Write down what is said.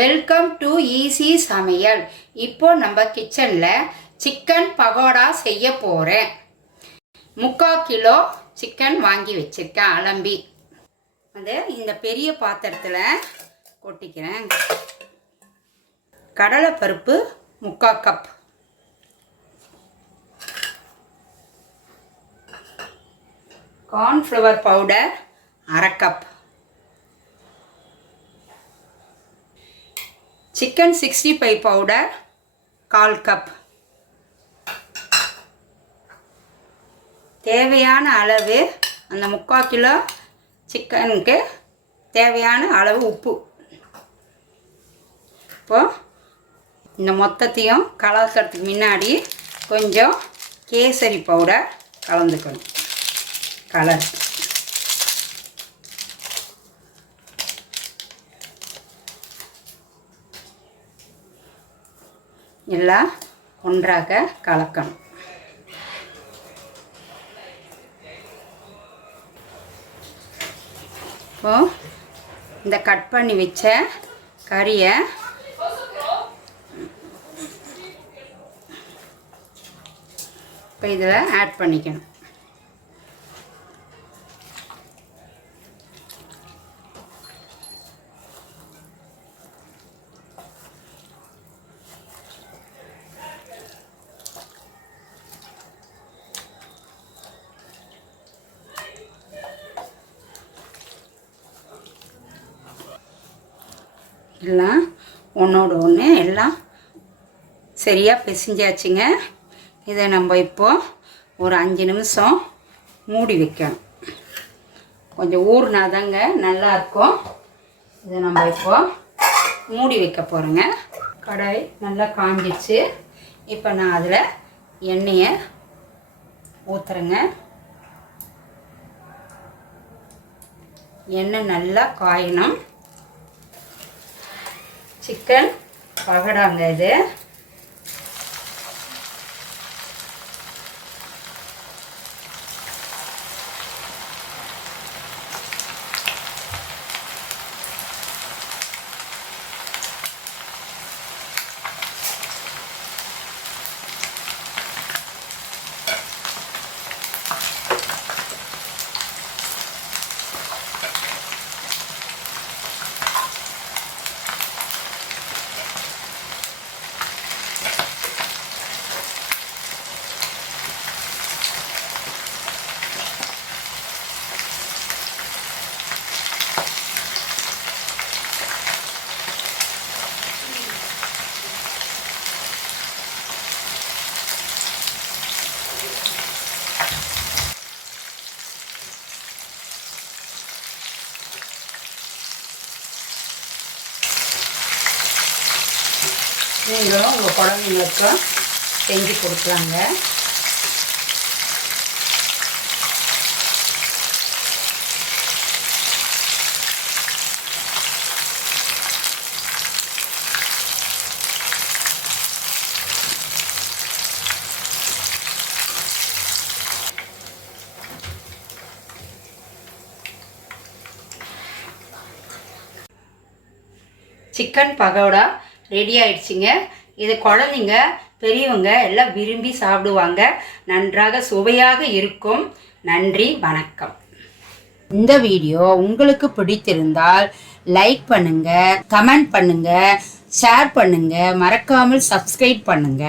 Welcome to easy சமையல் இப்போ நம்ம கிச்சனில் சிக்கன் பகோடா செய்ய போகிறேன் முக்கால் கிலோ சிக்கன் வாங்கி வச்சுருக்கேன் அலம்பி. அதை இந்த பெரிய பாத்திரத்தில் கொட்டிக்கிறேன். கடலைப்பருப்பு முக்கால் கப் கார்ன்ஃப்ளவர் பவுடர் அரை cup chicken sixty five powder கால் கப் தேவையான அளவு அந்த முக்கால் கிலோ சிக்கனுக்கு தேவையான அளவு உப்பு. இப்போது இந்த மொத்தத்தையும் கலக்கிறதுக்கு முன்னாடி கொஞ்சம் கேசரி பவுடர் கலந்துக்கணும். கலர் எல்லாம் ஒன்றாக கலக்கணும். இப்போ இந்த கட் பண்ணி வச்ச கறியை இப்போ இதில் ஆட் பண்ணிக்கணும். எல்லாம் ஒன்றோட ஒன்று எல்லாம் சரியாக பிசைஞ்சாச்சுங்க. இதை நம்ம இப்போ ஒரு அஞ்சு நிமிஷம் மூடி வைக்கணும். கொஞ்சம் ஊறினாதாங்க நல்லாயிருக்கும். இதை நம்ம இப்போ மூடி வைக்க போகிறோங்க கடாய் நல்லா காஞ்சிச்சு. இப்போ நான் அதில் எண்ணெயை ஊற்றுறேங்க எண்ணெய் நல்லா காயணும். சிக்கன் பகடாங்க இது. நீங்களும் உங்கள் குழந்தைங்களுக்கும் செஞ்சு கொடுக்கலாங்க. சிக்கன் பகோடா ரெடி ஆயிடுச்சுங்க. இது குழந்தைங்க பெரியவங்க எல்லாம் விரும்பி சாப்பிடுவாங்க. நன்றாக சுவையாக இருக்கும். நன்றி வணக்கம். இந்த வீடியோ உங்களுக்கு பிடித்திருந்தால் லைக் பண்ணுங்க கமெண்ட் பண்ணுங்க ஷேர் பண்ணுங்க மறக்காமல் சப்ஸ்கிரைப் பண்ணுங்க.